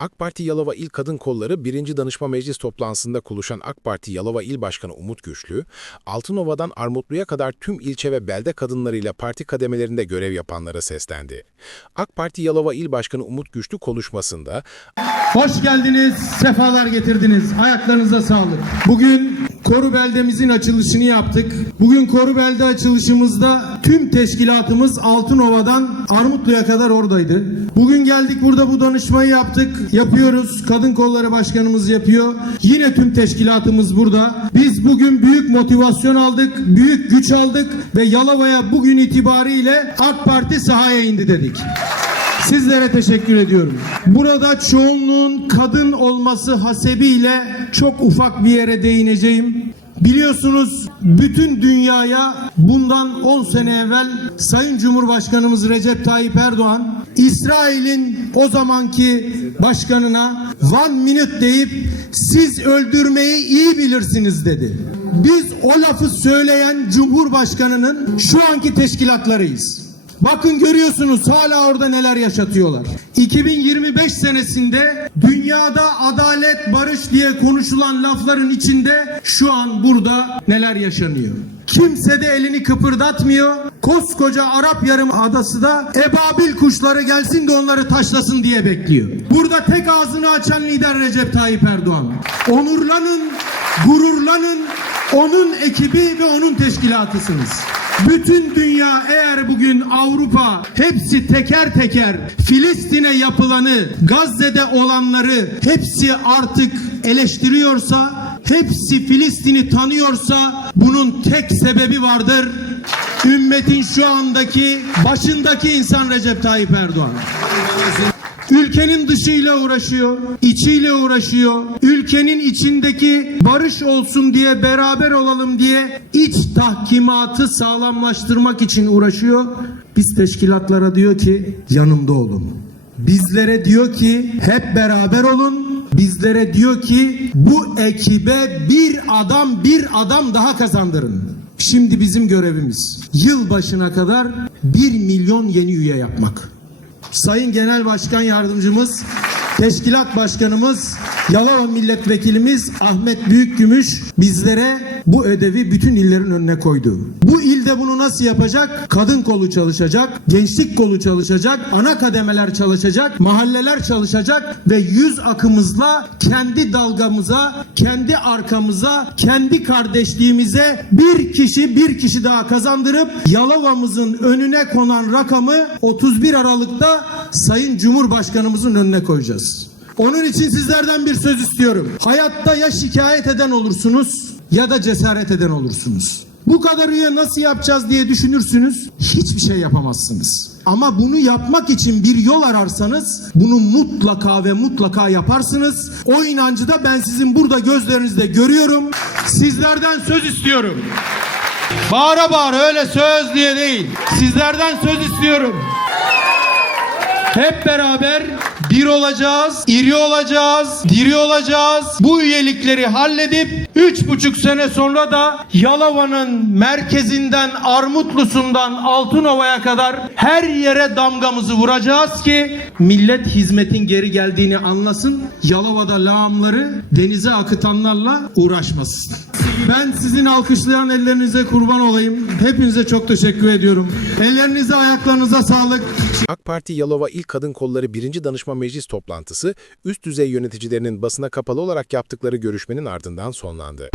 AK Parti Yalova İl Kadın Kolları 1. Danışma Meclis toplantısında konuşan AK Parti Yalova İl Başkanı Umut Güçlü, Altınova'dan Armutlu'ya kadar tüm ilçe ve belde kadınlarıyla parti kademelerinde görev yapanlara seslendi. AK Parti Yalova İl Başkanı Umut Güçlü konuşmasında Hoş geldiniz, sefalar getirdiniz. Ayaklarınıza sağlık. Bugün Koru Belde'mizin açılışını yaptık. Bugün Koru Belde açılışımızda tüm teşkilatımız Altınova'dan Armutlu'ya kadar oradaydı. Bugün geldik burada bu danışmayı yaptık. Yapıyoruz. Kadın Kolları Başkanımız yapıyor. Yine tüm teşkilatımız burada. Biz bugün büyük motivasyon aldık, büyük güç aldık ve Yalova'ya bugün itibariyle AK Parti sahaya indi dedik. Sizlere teşekkür ediyorum. Burada çoğunluğun kadın olması hasebiyle çok ufak bir yere değineceğim. Biliyorsunuz bütün dünyaya bundan 10 sene evvel Sayın Cumhurbaşkanımız Recep Tayyip Erdoğan İsrail'in o zamanki başkanına one minute deyip siz öldürmeyi iyi bilirsiniz dedi. Biz o lafı söyleyen Cumhurbaşkanının şu anki teşkilatlarıyız. Bakın görüyorsunuz hala orada neler yaşatıyorlar. 2025 senesinde dünyada adalet, barış diye konuşulan lafların içinde şu an burada neler yaşanıyor. Kimse de elini kıpırdatmıyor. Koskoca Arap Yarımadası da ebabil kuşları gelsin de onları taşlasın diye bekliyor. Burada tek ağzını açan lider Recep Tayyip Erdoğan. Onurlanın, gururlanın. Onun ekibi ve onun teşkilatısınız. Bütün dünya eğer bugün Avrupa hepsi teker teker Filistin'e yapılanı, Gazze'de olanları hepsi artık eleştiriyorsa, hepsi Filistin'i tanıyorsa bunun tek sebebi vardır. Ümmetin şu andaki başındaki insan Recep Tayyip Erdoğan. Ülkenin dışıyla uğraşıyor, içiyle uğraşıyor. Ülkenin içindeki barış olsun diye, beraber olalım diye iç tahkimatı sağlamlaştırmak için uğraşıyor. Biz teşkilatlara diyor ki yanımda olun. Bizlere diyor ki hep beraber olun. Bizlere diyor ki bu ekibe bir adam bir adam daha kazandırın. Şimdi bizim görevimiz yıl başına kadar 1 milyon yeni üye yapmak. Sayın Genel Başkan Yardımcımız, Teşkilat Başkanımız, Yalova Milletvekilimiz Ahmet Büyükgümüş bizlere bu ödevi bütün illerin önüne koydu. Bu ilde bunu nasıl yapacak? Kadın kolu çalışacak, gençlik kolu çalışacak, ana kademeler çalışacak, mahalleler çalışacak ve yüz akımızla kendi dalgamıza, kendi arkamıza, kendi kardeşliğimize bir kişi bir kişi daha kazandırıp Yalova'mızın önüne konan rakamı 31 Aralık'ta Sayın Cumhurbaşkanımızın önüne koyacağız. Onun için sizlerden bir söz istiyorum. Hayatta ya şikayet eden olursunuz ya da cesaret eden olursunuz. Bu kadar üye nasıl yapacağız diye düşünürsünüz. Hiçbir şey yapamazsınız. Ama bunu yapmak için bir yol ararsanız bunu mutlaka ve mutlaka yaparsınız. O inancı da ben sizin burada gözlerinizde görüyorum. Sizlerden söz istiyorum. Bağıra bağıra öyle söz diye değil. Sizlerden söz istiyorum. Hep beraber bir olacağız, iri olacağız, diri olacağız. Bu üyelikleri halledip üç buçuk sene sonra da Yalova'nın merkezinden Armutlusundan Altınova'ya kadar her yere damgamızı vuracağız ki millet hizmetin geri geldiğini anlasın. Yalova'da lağımları denize akıtanlarla uğraşmasın. Ben sizin alkışlayan ellerinize kurban olayım. Hepinize çok teşekkür ediyorum. Ellerinize ayaklarınıza sağlık. AK Parti Yalova İl Kadın Kolları 1. Danışma Meclis toplantısı üst düzey yöneticilerinin basına kapalı olarak yaptıkları görüşmenin ardından sonlandı. yaşandı.